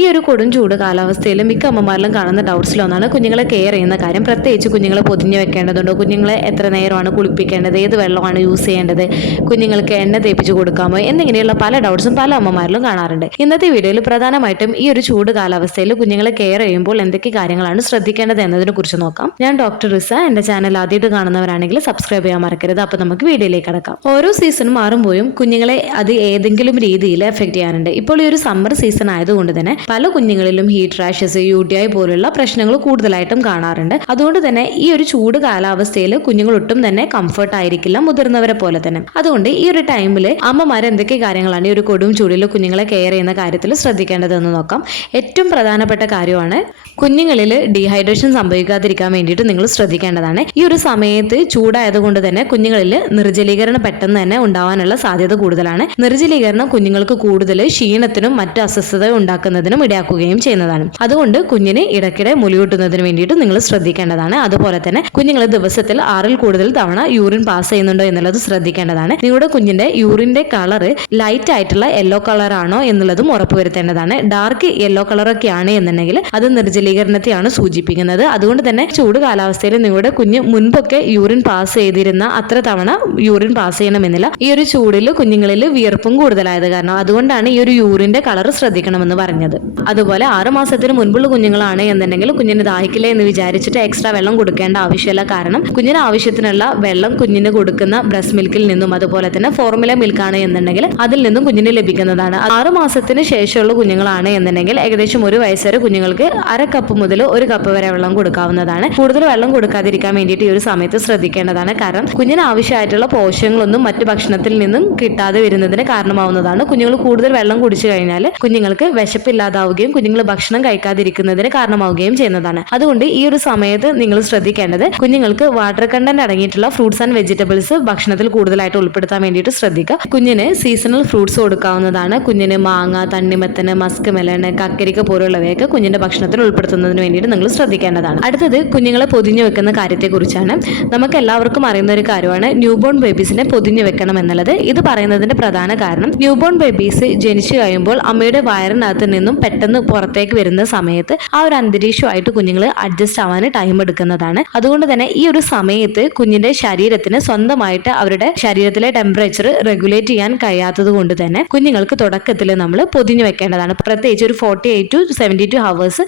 ഈ ഒരു കൊടും ചൂട് കാലാവസ്ഥയിൽ മിക്ക അമ്മമാരിലും കാണുന്ന ഡൗട്ട്സിലൊന്നാണ് കുഞ്ഞുങ്ങളെ കെയർ ചെയ്യുന്ന കാര്യം. പ്രത്യേകിച്ച് കുഞ്ഞുങ്ങളെ പൊതിഞ്ഞ് വെക്കേണ്ടതുണ്ടോ. കുഞ്ഞുങ്ങളെ എത്ര നേരമാണ് കുളിപ്പിക്കേണ്ടത്? ഏത് വെള്ളമാണ് യൂസ് ചെയ്യേണ്ടത്? കുഞ്ഞുങ്ങൾക്ക് എണ്ണ തേപ്പിച്ച് കൊടുക്കാമോ? എന്നിങ്ങനെയുള്ള പല ഡൗട്ട്സും പല അമ്മമാരിലും കാണാറുണ്ട്. ഇന്നത്തെ വീഡിയോയിൽ പ്രധാനമായിട്ടും ഈ ഒരു ചൂട് കാലാവസ്ഥയിൽ കുഞ്ഞുങ്ങളെ കെയർ ചെയ്യുമ്പോൾ എന്തൊക്കെ കാര്യങ്ങളാണ് ശ്രദ്ധിക്കേണ്ടത് എന്നതിനെ കുറിച്ച് നോക്കാം. ഞാൻ ഡോക്ടർ റിസ. എന്റെ ചാനൽ ആദ്യമായിട്ട് കാണുന്നവരാണെങ്കിൽ സബ്സ്ക്രൈബ് ചെയ്യാൻ മറക്കരുത്. അപ്പോൾ നമുക്ക് വീഡിയോയിലേക്ക് കടക്കാം. ഓരോ സീസൺ മാറുമ്പോഴും കുഞ്ഞുങ്ങളെ അത് ഏതെങ്കിലും രീതിയിൽ എഫക്ട് ചെയ്യാറുണ്ട്. ഇപ്പോൾ ഈ ഒരു സമ്മർ സീസൺ ആയതുകൊണ്ട് തന്നെ പല കുഞ്ഞുങ്ങളിലും heat rashes U T I പോലുള്ള പ്രശ്നങ്ങൾ കൂടുതലായിട്ടും കാണാറുണ്ട്. അതുകൊണ്ട് തന്നെ ഈ ഒരു ചൂട് കാലാവസ്ഥയിൽ കുഞ്ഞുങ്ങൾ ഒട്ടും തന്നെ കംഫർട്ട് ആയിരിക്കില്ല മുതിർന്നവരെ പോലെ തന്നെ. അതുകൊണ്ട് ഈ ഒരു ടൈമിൽ അമ്മമാർ എന്തൊക്കെ കാര്യങ്ങളാണ് ഈ ഒരു കൊടും ചൂടിൽ കുഞ്ഞുങ്ങളെ കെയർ ചെയ്യുന്ന കാര്യത്തിൽ ശ്രദ്ധിക്കേണ്ടതെന്ന് നോക്കാം. ഏറ്റവും പ്രധാനപ്പെട്ട കാര്യമാണ് കുഞ്ഞുങ്ങളിൽ ഡീഹൈഡ്രേഷൻ സംഭവിക്കാതിരിക്കാൻ വേണ്ടിയിട്ട് നിങ്ങൾ ശ്രദ്ധിക്കേണ്ടതാണ്. ഈ ഒരു സമയത്ത് ചൂടായതുകൊണ്ട് തന്നെ കുഞ്ഞുങ്ങളിൽ നിർജലീകരണം പെട്ടെന്ന് തന്നെ ഉണ്ടാവാനുള്ള സാധ്യത കൂടുതലാണ്. നിർജലീകരണം കുഞ്ഞുങ്ങൾക്ക് കൂടുതൽ ക്ഷീണത്തിനും മറ്റു അസ്വസ്ഥത ഉണ്ടാക്കുന്നതിനും ഇടയാക്കുകയും ചെയ്യുന്നതാണ്. അതുകൊണ്ട് കുഞ്ഞിന് ഇടയ്ക്കിടെ മുലിയൂട്ടുന്നതിന് വേണ്ടിയിട്ട് നിങ്ങൾ ശ്രദ്ധിക്കേണ്ടതാണ്. അതുപോലെ തന്നെ കുഞ്ഞുങ്ങൾ ദിവസത്തിൽ ആറിൽ കൂടുതൽ തവണ യൂറിൻ പാസ് ചെയ്യുന്നുണ്ടോ എന്നുള്ളത് ശ്രദ്ധിക്കേണ്ടതാണ്. നിങ്ങളുടെ കുഞ്ഞിന്റെ യൂറിന്റെ കളർ ലൈറ്റ് ആയിട്ടുള്ള യെല്ലോ കളർ ആണോ എന്നുള്ളതും ഉറപ്പുവരുത്തേണ്ടതാണ്. ഡാർക്ക് യെല്ലോ കളർ ഒക്കെയാണ് എന്നുണ്ടെങ്കിൽ അത് നിർജലീകരണത്തെയാണ് സൂചിപ്പിക്കുന്നത്. അതുകൊണ്ട് തന്നെ ചൂട് കാലാവസ്ഥയിൽ നിങ്ങളുടെ കുഞ്ഞ് മുൻപൊക്കെ യൂറിൻ പാസ് ചെയ്തിരുന്ന അത്ര തവണ യൂറിൻ പാസ് ചെയ്യണമെന്നില്ല. ഈ ഒരു ചൂടിൽ കുഞ്ഞുങ്ങളിൽ വിയർപ്പും കൂടുതലായത് കാരണം അതുകൊണ്ടാണ് ഈ ഒരു യൂറിന്റെ കളർ ശ്രദ്ധിക്കണമെന്ന് പറഞ്ഞത്. അതുപോലെ ആറു മാസത്തിന് മുൻപുള്ള കുഞ്ഞുങ്ങളാണ് എന്നുണ്ടെങ്കിൽ കുഞ്ഞിന് ദാഹിക്കില്ല എന്ന് വിചാരിച്ചിട്ട് എക്സ്ട്രാ വെള്ളം കൊടുക്കേണ്ട ആവശ്യമില്ല. കാരണം കുഞ്ഞിന് ആവശ്യത്തിനുള്ള വെള്ളം കുഞ്ഞിന് കൊടുക്കുന്ന ബ്രസ്റ്റ് മിൽക്കിൽ നിന്നും അതുപോലെ തന്നെ ഫോർമുല മിൽക്കാണ് എന്നുണ്ടെങ്കിൽ അതിൽ നിന്നും കുഞ്ഞിന് ലഭിക്കുന്നതാണ്. ആറു മാസത്തിന് ശേഷമുള്ള കുഞ്ഞുങ്ങളാണ് എന്നുണ്ടെങ്കിൽ ഏകദേശം ഒരു വയസ്സ് വരെ കുഞ്ഞുങ്ങൾക്ക് അര കപ്പ് മുതൽ ഒരു കപ്പ് വരെ വെള്ളം കൊടുക്കാവുന്നതാണ്. കൂടുതൽ വെള്ളം കൊടുക്കാതിരിക്കാൻ വേണ്ടിയിട്ട് ഈ ഒരു സമയത്ത് ശ്രദ്ധിക്കേണ്ടതാണ്. കാരണം കുഞ്ഞിന് ആവശ്യമായിട്ടുള്ള പോഷകങ്ങളൊന്നും മറ്റു ഭക്ഷണത്തിൽ നിന്നും കിട്ടാതെ വരുന്നതിന് കാരണമാവുന്നതാണ്. കുഞ്ഞുങ്ങൾ കൂടുതൽ വെള്ളം കുടിച്ചു കഴിഞ്ഞാൽ കുഞ്ഞുങ്ങൾക്ക് വിശപ്പില്ലാതാവുകയും കുഞ്ഞുങ്ങൾ ഭക്ഷണം കഴിക്കാതിരിക്കുന്നതിന് കാരണമാവുകയും ചെയ്യുന്നതാണ്. അതുകൊണ്ട് ഈ ഒരു സമയത്ത് നിങ്ങൾ ശ്രദ്ധിക്കേണ്ടത് കുഞ്ഞുങ്ങൾക്ക് വാട്ടർ കണ്ടന്റ് അടങ്ങിയിട്ടുള്ള ഫ്രൂട്ട്സ് ആൻഡ് വെജിറ്റബിൾസ് ഭക്ഷണത്തിൽ കൂടുതലായിട്ട് ഉൾപ്പെടുത്താൻ വേണ്ടിയിട്ട് ശ്രദ്ധിക്കുക. കുഞ്ഞിന് സീസണൽ ഫ്രൂട്ട്സ് കൊടുക്കാവുന്നതാണ്. കുഞ്ഞിന് മാങ്ങ തണ്ണിമത്തന് മസ്ക് മെലണ് കക്കരിക്ക പോലുള്ളവയൊക്കെ കുഞ്ഞിന്റെ ഭക്ഷണത്തിൽ ഉൾപ്പെടുത്തുന്നതിന് വേണ്ടിയിട്ട് നിങ്ങൾ ശ്രദ്ധിക്കേണ്ടതാണ്. അടുത്തത് കുഞ്ഞുങ്ങളെ പൊതിഞ്ഞു വെക്കുന്ന കാര്യത്തെക്കുറിച്ചാണ്. നമുക്ക് എല്ലാവർക്കും അറിയുന്ന ഒരു കാര്യമാണ്. ന്യൂബോൺ ബേബീസിനെ പൊതിഞ്ഞു വെക്കണം എന്നുള്ളത്. ഇത് പറയുന്നതിന്റെ പ്രധാന കാരണം ന്യൂബോൺ ബേബീസ് ജനിച്ചു കഴിയുമ്പോൾ അമ്മയുടെ വയറിനകത്ത് നിന്നും പെട്ടെന്ന് പുറത്തേക്ക് വരുന്ന സമയത്ത് ആ ഒരു അന്തരീക്ഷമായിട്ട് കുഞ്ഞുങ്ങൾ അഡ്ജസ്റ്റ് ആവാൻ ടൈം എടുക്കുന്നതാണ്. അതുകൊണ്ട് തന്നെ ഈ ഒരു സമയത്ത് കുഞ്ഞിന്റെ ശരീരത്തിന് സ്വന്തമായിട്ട് അവരുടെ ശരീരത്തിലെ ടെമ്പറേച്ചർ റെഗുലേറ്റ് ചെയ്യാൻ കഴിയാത്തത് കൊണ്ട് തന്നെ കുഞ്ഞുങ്ങൾക്ക് തുടക്കത്തിൽ നമ്മൾ പൊതിഞ്ഞു വെക്കേണ്ടതാണ്. പ്രത്യേകിച്ച് ഒരു forty eight to seventy two hours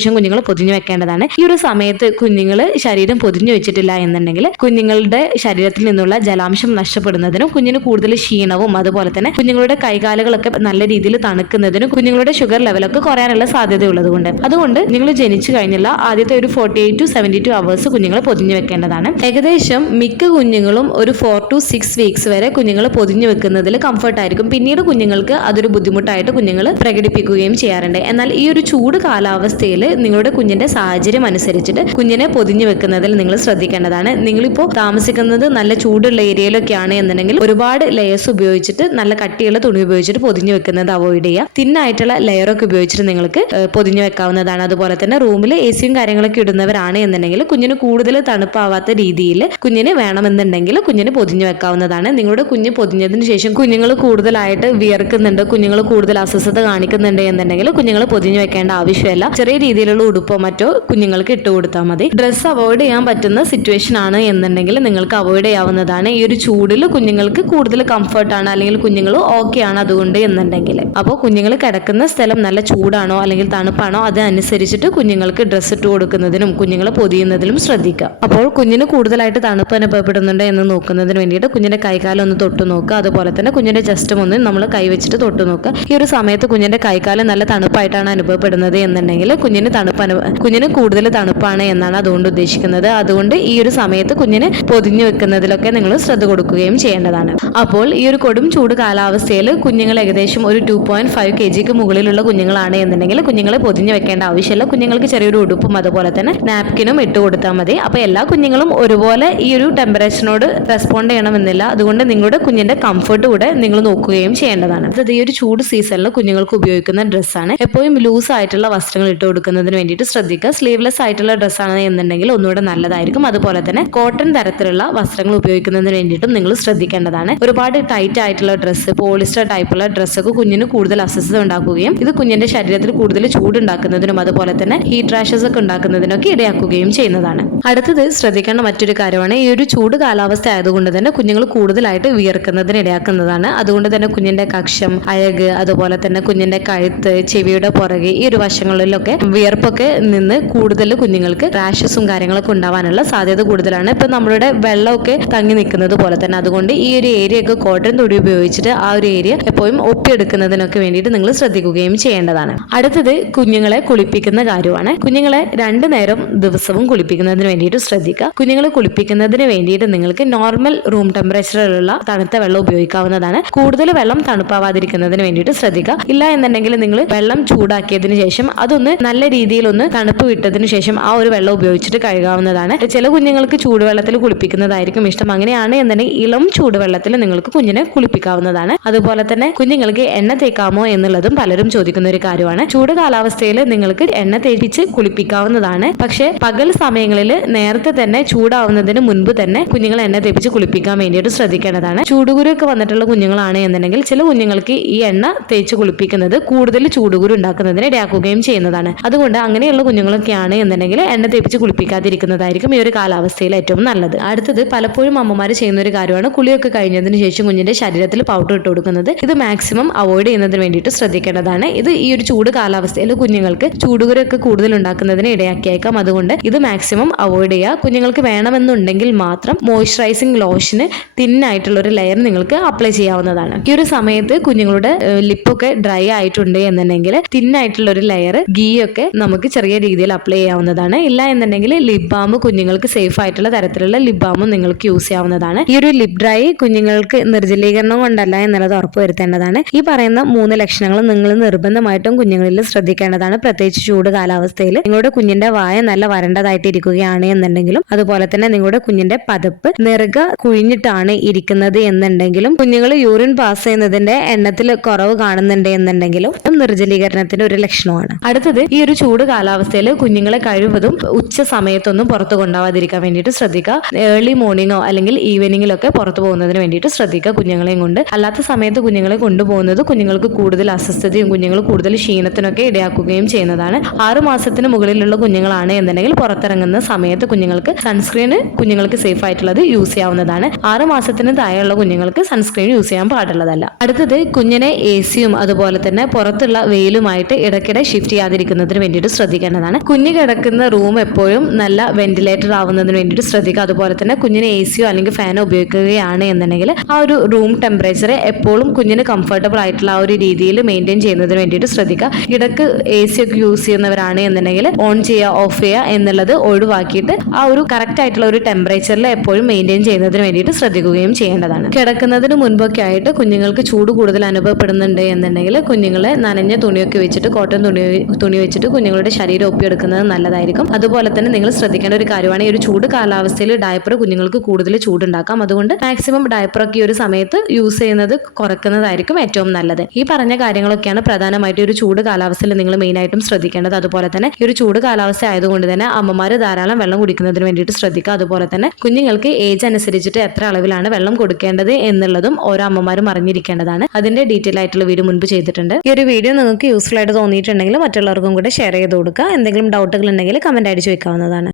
പ്രസവശേഷം കുഞ്ഞുങ്ങൾ പൊതിഞ്ഞു വെക്കേണ്ടതാണ്. ഈ ഒരു സമയത്ത് കുഞ്ഞുങ്ങൾ ശരീരം പൊതിഞ്ഞു വെച്ചിട്ടില്ല എന്നുണ്ടെങ്കിൽ കുഞ്ഞുങ്ങളുടെ ശരീരത്തിൽ നിന്നുള്ള ജലാംശം നഷ്ടപ്പെടുന്നതിനും കുഞ്ഞിന് കൂടുതൽ ക്ഷീണവും അതുപോലെ തന്നെ കുഞ്ഞുങ്ങളുടെ കൈകാലുകളൊക്കെ നല്ല രീതിയിൽ തണുക്കുന്നതിനും കുഞ്ഞുങ്ങളുടെ ഷുഗർ ലെവലൊക്കെ കുറയാനുള്ള സാധ്യതയുള്ളത് കൊണ്ട് അതുകൊണ്ട് നിങ്ങൾ ജനിച്ചു കഴിഞ്ഞുള്ള ആദ്യത്തെ ഒരു forty eight to seventy two hours കുഞ്ഞുങ്ങൾ പൊതിഞ്ഞു വെക്കേണ്ടതാണ്. ഏകദേശം മിക്ക കുഞ്ഞുങ്ങളും ഒരു ഫോർ ടു സിക്സ് വീക്സ് വരെ കുഞ്ഞുങ്ങൾ പൊതിഞ്ഞു വെക്കുന്നതിൽ കംഫർട്ട് ആയിരിക്കും. പിന്നീട് കുഞ്ഞുങ്ങൾക്ക് അതൊരു ബുദ്ധിമുട്ടായിട്ട് കുഞ്ഞുങ്ങൾ പ്രകടിപ്പിക്കുകയും ചെയ്യാറുണ്ട്. എന്നാൽ ഈ ഒരു ചൂട് കാലാവസ്ഥയിൽ നിങ്ങളുടെ കുഞ്ഞിന്റെ സാഹചര്യം അനുസരിച്ചിട്ട് കുഞ്ഞിനെ പൊതിഞ്ഞു വെക്കുന്നതിൽ നിങ്ങൾ ശ്രദ്ധിക്കേണ്ടതാണ്. നിങ്ങളിപ്പോൾ താമസിക്കുന്നത് നല്ല ചൂടുള്ള ഏരിയയിലൊക്കെയാണ് എന്നുണ്ടെങ്കിൽ ഒരുപാട് ലെയേഴ്സ് ഉപയോഗിച്ചിട്ട് നല്ല കട്ടിയുള്ള തുണി ഉപയോഗിച്ചിട്ട് പൊതിഞ്ഞു വെക്കുന്നത് അവോയ്ഡ് ചെയ്യുക. തിന്നായിട്ടുള്ള ലെയറൊക്കെ ഉപയോഗിച്ചിട്ട് നിങ്ങൾക്ക് പൊതിഞ്ഞു വെക്കാവുന്നതാണ്. അതുപോലെ തന്നെ റൂമിൽ എ സിയും കാര്യങ്ങളൊക്കെ ഇടുന്നവരാണ് എന്നുണ്ടെങ്കിൽ കുഞ്ഞിന് കൂടുതൽ തണുപ്പാവാത്ത രീതിയിൽ കുഞ്ഞിന് വേണമെന്നുണ്ടെങ്കിൽ കുഞ്ഞിന് പൊതിഞ്ഞു വെക്കാവുന്നതാണ്. നിങ്ങളുടെ കുഞ്ഞ് പൊതിഞ്ഞതിന് ശേഷം കുഞ്ഞുങ്ങൾ കൂടുതലായിട്ട് വിയർക്കുന്നുണ്ട് കുഞ്ഞുങ്ങൾ കൂടുതൽ അസ്വസ്ഥത കാണിക്കുന്നുണ്ട് എന്നുണ്ടെങ്കിൽ കുഞ്ഞുങ്ങൾ പൊതിഞ്ഞു വെക്കേണ്ട ആവശ്യമില്ല. ചെറിയ രീതിയിലുള്ള ഉടുപ്പോ മറ്റോ കുഞ്ഞുങ്ങൾക്ക് ഇട്ട് കൊടുത്താൽ മതി. ഡ്രസ്സ് അവോയ്ഡ് ചെയ്യാൻ പറ്റുന്ന സിറ്റുവേഷൻ ആണ് എന്നുണ്ടെങ്കിൽ നിങ്ങൾക്ക് അവോയ്ഡ് ചെയ്യാവുന്നതാണ്. ഈ ഒരു ചൂടിൽ കുഞ്ഞുങ്ങൾക്ക് കൂടുതൽ കംഫർട്ടാണ് അല്ലെങ്കിൽ കുഞ്ഞുങ്ങൾ ഓക്കെ ആണ് അതുകൊണ്ട് എന്നുണ്ടെങ്കിൽ. അപ്പോൾ കുഞ്ഞുങ്ങൾ കിടക്കുന്ന സ്ഥലം നല്ല ചൂടാണോ അല്ലെങ്കിൽ തണുപ്പാണോ അതനുസരിച്ചിട്ട് കുഞ്ഞുങ്ങൾക്ക് ഡ്രസ്സ് ഇട്ട് കൊടുക്കുന്നതിനും കുഞ്ഞുങ്ങളെ പൊതിയുന്നതിലും ശ്രദ്ധിക്കുക. അപ്പോൾ കുഞ്ഞിന് കൂടുതലായിട്ട് തണുപ്പ് അനുഭവപ്പെടുന്നുണ്ട് എന്ന് നോക്കുന്നതിന് വേണ്ടിയിട്ട് കുഞ്ഞിന്റെ കൈകാലം ഒന്ന് തൊട്ട് നോക്കുക. അതുപോലെ തന്നെ കുഞ്ഞിന്റെ ജസ്റ്റ് ഒന്ന് നമ്മൾ കൈവച്ചിട്ട് തൊട്ട് നോക്കുക. ഈ ഒരു സമയത്ത് കുഞ്ഞിന്റെ കൈകാലം നല്ല തണുപ്പായിട്ടാണ് അനുഭവപ്പെടുന്നത് എന്നുണ്ടെങ്കിൽ കുഞ്ഞിന് തണുപ്പ് അനു കുഞ്ഞിന് കൂടുതൽ തണുപ്പാണ് എന്നാണ് അതുകൊണ്ട് ഉദ്ദേശിക്കുന്നത്. അതുകൊണ്ട് ഈ ഒരു സമയത്ത് കുഞ്ഞിന് പൊതിഞ്ഞു വെക്കുന്നതിലൊക്കെ നിങ്ങൾ ശ്രദ്ധ കൊടുക്കുകയും ചെയ്യേണ്ടതാണ്. അപ്പോൾ ഈ ഒരു കൊടും ചൂട് കാലാവസ്ഥയിൽ കുഞ്ഞുങ്ങൾ ഏകദേശം ഒരു ടു പോയിന്റ് ഫൈവ് കെ ജിക്ക് മുകളിലുള്ള കുഞ്ഞുങ്ങളാണ് എന്നുണ്ടെങ്കിൽ കുഞ്ഞുങ്ങളെ പൊതിഞ്ഞു വെക്കേണ്ട ആവശ്യമില്ല. കുഞ്ഞുങ്ങൾക്ക് ചെറിയൊരു ഉടുപ്പും അതുപോലെ തന്നെ നാപ്കിനും ഇട്ട് കൊടുത്താൽ മതി. അപ്പോൾ എല്ലാ കുഞ്ഞുങ്ങളും ഒരുപോലെ ഈ ഒരു ടെമ്പറേച്ചറിനോട് റെസ്പോണ്ട് ചെയ്യണമെന്നില്ല. അതുകൊണ്ട് നിങ്ങളുടെ കുഞ്ഞിന്റെ കംഫർട്ട് കൂടെ നിങ്ങൾ നോക്കുകയും ചെയ്യേണ്ടതാണ്. അതായത് ഈ ഒരു ചൂട് സീസണിൽ കുഞ്ഞുങ്ങൾക്ക് ഉപയോഗിക്കുന്ന ഡ്രസ്സാണ് എപ്പോഴും ലൂസ് ആയിട്ടുള്ള വസ്ത്രങ്ങൾ ഇട്ട് കൊടുക്കുന്നതിന് വേണ്ടിയിട്ട് ശ്രദ്ധിക്കുക. സ്ലീവ്ലെസ് ആയിട്ടുള്ള ഡ്രസ്സാണ് എന്നുണ്ടെങ്കിൽ ഒന്നുകൂടെ നല്ലതായിരിക്കും. അതുപോലെ തന്നെ കോട്ടൺ തരത്തിലുള്ള വസ്ത്രങ്ങൾ ഉപയോഗിക്കുന്നതിന് വേണ്ടിയിട്ടും നിങ്ങൾ ശ്രദ്ധിക്കേണ്ടതാണ്. ഒരുപാട് ടൈറ്റ് ആയിട്ടുള്ള ഡ്രസ്സ് പോളിസ്റ്റർ ടൈപ്പുള്ള ഡ്രസ്സൊക്കെ കുഞ്ഞിന് കൂടുതൽ അസ്വസ്ഥത ഉണ്ടാക്കുകയും ഇത് കുഞ്ഞിന്റെ ശരീരത്തിൽ കൂടുതൽ ചൂടുണ്ടാക്കുന്നതിനും അതുപോലെ തന്നെ ഹീറ്റ് റാഷസ് ഒക്കെ ഉണ്ടാക്കുന്നതിനൊക്കെ ഇടയാക്കുകയും ചെയ്യുന്നതാണ്. അടുത്തത് ശ്രദ്ധിക്കേണ്ട മറ്റൊരു കാര്യമാണ് ഈ ഒരു ചൂട് കാലാവസ്ഥ ആയതുകൊണ്ട് തന്നെ കുഞ്ഞുങ്ങൾ കൂടുതലായിട്ട് വിയർക്കുന്നതിന് ഇടയാക്കുന്നതാണ്. അതുകൊണ്ട് തന്നെ കുഞ്ഞിന്റെ കക്ഷം അഴക് അതുപോലെ തന്നെ കുഞ്ഞിന്റെ കഴുത്ത് ചെവിയുടെ പുറകെ ഈ ഒരു വശങ്ങളിലൊക്കെ വിയർപ്പൊക്കെ നിന്ന് കൂടുതൽ കുഞ്ഞുങ്ങൾക്ക് റാഷസും കാര്യങ്ങളൊക്കെ ഉണ്ടാവാനുള്ള സാധ്യത കൂടുതലാണ്. ഇപ്പൊ നമ്മളുടെ വെള്ളമൊക്കെ തങ്ങി നിൽക്കുന്നത് പോലെ തന്നെ. അതുകൊണ്ട് ഈ ഒരു ഏരിയ ഒക്കെ കോട്ടൺ തൊടി ഉപയോഗിച്ചിട്ട് ആ ഒരു ഏരിയ എപ്പോഴും ഒപ്പിയെടുക്കുന്നതിനൊക്കെ വേണ്ടിയിട്ട് നിങ്ങൾ ശ്രദ്ധിക്കുകയും ചെയ്യേണ്ടതാണ്. അടുത്തത് കുഞ്ഞുങ്ങളെ കുളിപ്പിക്കുന്ന കാര്യമാണ്. കുഞ്ഞുങ്ങളെ രണ്ടു നേരം ദിവസവും കുളിപ്പിക്കുന്നതിന് വേണ്ടിയിട്ട് ശ്രദ്ധിക്കുക. കുഞ്ഞുങ്ങളെ കുളിപ്പിക്കുന്നതിന് വേണ്ടിയിട്ട് നിങ്ങൾക്ക് നോർമൽ റൂം ടെമ്പറേച്ചറിലുള്ള തണുത്ത വെള്ളം ഉപയോഗിക്കാവുന്നതാണ്. കൂടുതൽ വെള്ളം തണുപ്പാവാതിരിക്കുന്നതിന് വേണ്ടിയിട്ട് ശ്രദ്ധിക്കുക. ഇല്ല എന്നുണ്ടെങ്കിൽ നിങ്ങൾ വെള്ളം ചൂടാക്കിയതിന് ശേഷം അതൊന്ന് നല്ല രീതിയിൽ ഒന്ന് തണുപ്പ് വിട്ടതിന് ശേഷം ആ ഒരു വെള്ളം ഉപയോഗിച്ചിട്ട് കഴുകാവുന്നതാണ്. ചില കുഞ്ഞുങ്ങൾക്ക് ചൂടുവെള്ളത്തിൽ കുളിപ്പിക്കുന്നതായിരിക്കും ഇഷ്ടം. അങ്ങനെയാണ് എന്നുണ്ടെങ്കിൽ ഇളം ചൂടുവെള്ളത്തിൽ നിങ്ങൾക്ക് കുഞ്ഞിനെ കുളിപ്പിക്കാവുന്നതാണ്. അതുപോലെ തന്നെ കുഞ്ഞുങ്ങൾക്ക് എണ്ണ തേക്കാമോ എന്നുള്ളതും പലരും ചോദിക്കുന്ന ഒരു കാര്യമാണ്. ചൂട് കാലാവസ്ഥയിൽ നിങ്ങൾക്ക് എണ്ണ തേപ്പിച്ച് കുളിപ്പിക്കാവുന്നതാണ്. പക്ഷെ പകൽ സമയങ്ങളിൽ നേരത്തെ തന്നെ ചൂടാവുന്നതിന് മുൻപ് തന്നെ കുഞ്ഞുങ്ങൾ എണ്ണ തേപ്പിച്ച് കുളിപ്പിക്കാൻ വേണ്ടിയിട്ട് ശ്രദ്ധിക്കേണ്ടതാണ്. ചൂടുകുരുവൊക്കെ വന്നിട്ടുള്ള കുഞ്ഞുങ്ങളാണ് എന്നുണ്ടെങ്കിൽ ചില കുഞ്ഞുങ്ങൾക്ക് ഈ എണ്ണ തേച്ച് കുളിപ്പിക്കുന്നത് കൂടുതൽ ചൂടുകുരു ഉണ്ടാക്കുന്നതിന് ഇടയാക്കുകയും ചെയ്യുന്നതാണ് അതുകൊണ്ട് അങ്ങനെയുള്ള കുഞ്ഞുങ്ങളൊക്കെയാണ് എന്നുണ്ടെങ്കിൽ എണ്ണ തേപ്പിച്ച് കുളിപ്പിക്കാതിരിക്കുന്നതായിരിക്കും ഈ ഒരു കാലാവസ്ഥയിൽ ഏറ്റവും നല്ലത്. അടുത്തത് പലപ്പോഴും അമ്മമാർ ചെയ്യുന്ന ഒരു കാര്യമാണ് കുളിയൊക്കെ കഴിഞ്ഞതിന് ശേഷം കുഞ്ഞിന്റെ ശരീരത്തിൽ പൗഡർ ഇട്ട് കൊടുക്കുന്നത്. ഇത് മാക്സിമം അവോയ്ഡ് ചെയ്യുന്നതിന് വേണ്ടിയിട്ട് ശ്രദ്ധിക്കേണ്ടതാണ്. ഇത് ഈ ഒരു ചൂട് കാലാവസ്ഥയിൽ കുഞ്ഞുങ്ങൾക്ക് ചൂടുകുരൊക്കെ കൂടുതൽ ഉണ്ടാക്കുന്നതിന് ഇടയാക്കിയേക്കാം. അതുകൊണ്ട് ഇത് മാക്സിമം അവോയ്ഡ് ചെയ്യുക. കുഞ്ഞുങ്ങൾക്ക് വേണമെന്നുണ്ടെങ്കിൽ മാത്രം മോയ്സ്ചറൈസിങ് ലോഷന് തിന്നായിട്ടുള്ള ഒരു ലെയർ നിങ്ങൾക്ക് അപ്ലൈ ചെയ്യാവുന്നതാണ്. ഈ ഒരു സമയത്ത് കുഞ്ഞുങ്ങളുടെ ലിപ്പൊക്കെ ഡ്രൈ ആയിട്ടുണ്ട് എന്നുണ്ടെങ്കിൽ തിന്നായിട്ടുള്ള ഒരു ലെയർ ഗീ ഒക്കെ നമുക്ക് ചെറിയ രീതിയിൽ അപ്ലൈ ചെയ്യാവുന്നതാണ്. ഇല്ല എന്നുണ്ടെങ്കിൽ ലിപ് ബാം കുഞ്ഞുങ്ങൾക്ക് സേഫ് ആയിട്ടുള്ള തരത്തിലുള്ള ലിപ് ബാമും നിങ്ങൾക്ക് യൂസ് ചെയ്യാവുന്നതാണ്. ഈ ഒരു ലിപ് ഡ്രൈ കുഞ്ഞുങ്ങൾക്ക് നിർജലീകരണം കൊണ്ടല്ല എന്നുള്ളത് ഉറപ്പുവരുത്തേണ്ടതാണ് ഈ പറയുന്ന മൂന്ന് ലക്ഷണങ്ങൾ നിങ്ങൾ നിർബന്ധമായിട്ടും കുഞ്ഞുങ്ങളിൽ ശ്രദ്ധിക്കേണ്ടതാണ്. പ്രത്യേകിച്ച് ചൂട് കാലാവസ്ഥയിൽ നിങ്ങളുടെ കുഞ്ഞിന്റെ വായ നല്ല വരണ്ടതായിട്ട് ഇരിക്കുകയാണ് എന്നുണ്ടെങ്കിലും അതുപോലെ തന്നെ നിങ്ങളുടെ കുഞ്ഞിന്റെ പതപ്പ് നിറക കുഴിഞ്ഞിട്ടാണ് ഇരിക്കുന്നത് എന്നുണ്ടെങ്കിലും കുഞ്ഞുങ്ങൾ യൂറിൻ പാസ് ചെയ്യുന്നതിന്റെ എണ്ണത്തിൽ കുറവ് കാണുന്നുണ്ട് എന്നുണ്ടെങ്കിലും നിർജലീകരണത്തിന്റെ ഒരു ലക്ഷണമാണ്. അടുത്തത് ഈ ഒരു ചൂട് കാലാവസ്ഥയിൽ കുഞ്ഞുങ്ങളെ കഴിവതും ഉച്ച സമയത്തൊന്നും പുറത്തു കൊണ്ടാവാതിരിക്കാൻ വേണ്ടിയിട്ട് ശ്രദ്ധിക്കുക. ഏർലി മോർണിംഗോ അല്ലെങ്കിൽ ഈവനിങ്ങിലൊക്കെ പുറത്തു പോകുന്നതിന് വേണ്ടിയിട്ട് ശ്രദ്ധിക്കുക കുഞ്ഞുങ്ങളെയും കൊണ്ട്. അല്ലാത്ത സമയത്ത് കുഞ്ഞുങ്ങളെ കൊണ്ടുപോകുന്നത് കുഞ്ഞുങ്ങൾക്ക് കൂടുതൽ അസ്വസ്ഥതയും കുഞ്ഞുങ്ങൾ കൂടുതൽ ക്ഷീണത്തിനൊക്കെ ഇടയാക്കുകയും ചെയ്യുന്നതാണ്. ആറു മാസത്തിന് മുകളിലുള്ള കുഞ്ഞുങ്ങളാണ് എന്നുണ്ടെങ്കിൽ പുറത്തിറങ്ങുന്ന സമയത്ത് കുഞ്ഞുങ്ങൾക്ക് സൺസ്ക്രീൻ കുഞ്ഞുങ്ങൾക്ക് സേഫ് ആയിട്ടുള്ളത് യൂസ് ചെയ്യാവുന്നതാണ്. ആറു മാസത്തിന് താഴെയുള്ള കുഞ്ഞുങ്ങൾക്ക് സൺസ്ക്രീൻ യൂസ് ചെയ്യാൻ പാടുള്ളതല്ല. അടുത്തത് കുഞ്ഞിനെ എ സിയും അതുപോലെ തന്നെ പുറത്തുള്ള വെയിലുമായിട്ട് ഇടയ്ക്കിടെ ഷിഫ്റ്റ് ചെയ്യാതിരിക്കുന്നതിന് വേണ്ടിയിട്ട് ശ്രദ്ധിക്കേണ്ടതാണ്. കുഞ്ഞ് കിടക്കുന്ന റൂം എപ്പോഴും നല്ല വെന്റിലേറ്റർ ആവുന്നതിന് വേണ്ടിയിട്ട് ശ്രദ്ധിക്കുക. അതുപോലെ തന്നെ കുഞ്ഞിന് എ സിയോ അല്ലെങ്കിൽ ഫാനോ ഉപയോഗിക്കുകയാണ് എന്നുണ്ടെങ്കിൽ ആ ഒരു റൂം ടെമ്പറേച്ചർ എപ്പോഴും കുഞ്ഞിന് കംഫർട്ടബിൾ ആയിട്ടുള്ള ആ ഒരു രീതിയിൽ മെയിന്റെയിൻ ചെയ്യുന്നതിന് വേണ്ടിയിട്ട് ശ്രദ്ധിക്കുക. ഇടയ്ക്ക് എ സി ഒക്കെ യൂസ് ചെയ്യുന്നവരാണ് എന്നുണ്ടെങ്കിൽ ഓൺ ചെയ്യുക ഓഫ് ചെയ്യുക എന്നുള്ളത് ഒഴിവാക്കിയിട്ട് ആ ഒരു കറക്റ്റ് ആയിട്ടുള്ള ഒരു ടെമ്പറേച്ചറിൽ എപ്പോഴും മെയിന്റെയിൻ ചെയ്യുന്നതിന് വേണ്ടിയിട്ട് ശ്രദ്ധിക്കുകയും ചെയ്യേണ്ടതാണ്. കിടക്കുന്നതിന് മുൻപൊക്കെ ആയിട്ട് കുഞ്ഞുങ്ങൾക്ക് ചൂട് കൂടുതൽ അനുഭവപ്പെടുന്നുണ്ട് എന്നുണ്ടെങ്കിൽ കുഞ്ഞുങ്ങളെ നനഞ്ഞ തുണിയൊക്കെ വെച്ചിട്ട് കോട്ടൺ തുണി തുണി വെച്ചിട്ട് കുഞ്ഞുങ്ങളുടെ ശരീരം ഒപ്പിയെടുക്കുന്നത് നല്ലതായിരിക്കും. അതുപോലെ തന്നെ നിങ്ങൾ ശ്രദ്ധിക്കേണ്ട ഒരു കാര്യമാണ് ഈ ഒരു ചൂട് കാലാവസ്ഥയിൽ ഡയപ്പർ കുഞ്ഞുങ്ങൾക്ക് കൂടുതൽ ചൂടുണ്ടാക്കാം. അതുകൊണ്ട് മാക്സിമം ഡയപ്പറൊക്കെ ഈ ഒരു സമയത്ത് യൂസ് ചെയ്യുന്നത് കുറക്കുന്നതായിരിക്കും ഏറ്റവും നല്ലത്. ഈ പറഞ്ഞ കാര്യങ്ങളൊക്കെയാണ് പ്രധാനമായിട്ട് ഒരു ചൂട് കാലാവസ്ഥയിൽ നിങ്ങൾ മെയിനായിട്ടും ശ്രദ്ധിക്കേണ്ടത്. അതുപോലെ തന്നെ ഈ ഒരു ചൂട് കാലാവസ്ഥ ആയതുകൊണ്ട് തന്നെ അമ്മമാർ ധാരാളം വെള്ളം കുടിക്കുന്നതിന് വേണ്ടിയിട്ട് ശ്രദ്ധിക്കുക. അതുപോലെ തന്നെ കുഞ്ഞുങ്ങൾക്ക് ഏജ് അനുസരിച്ചിട്ട് എത്ര അളവിലാണ് വെള്ളം കൊടുക്കേണ്ടത് എന്നുള്ളതും ഓരോ അമ്മമാരും അറിഞ്ഞിരിക്കേണ്ടതാണ്. അതിന്റെ ഡീറ്റെയിൽ ആയിട്ടുള്ള വീഡിയോ മുൻപ് ചെയ്തിട്ടുണ്ട്. ഈ ഒരു വീഡിയോ നിങ്ങൾക്ക് യൂസ്ഫുൾ ആയിട്ട് തോന്നിയിട്ടുണ്ടെങ്കിൽ മറ്റുള്ളവർക്കും കൂടെ ഷെയർ ചെയ്ത് കൊടുക്കുക. എന്തെങ്കിലും ഡൗട്ടുകൾ ഉണ്ടെങ്കിൽ കമന്റ് അടിച്ച് വെക്കാവുന്നതാണ്.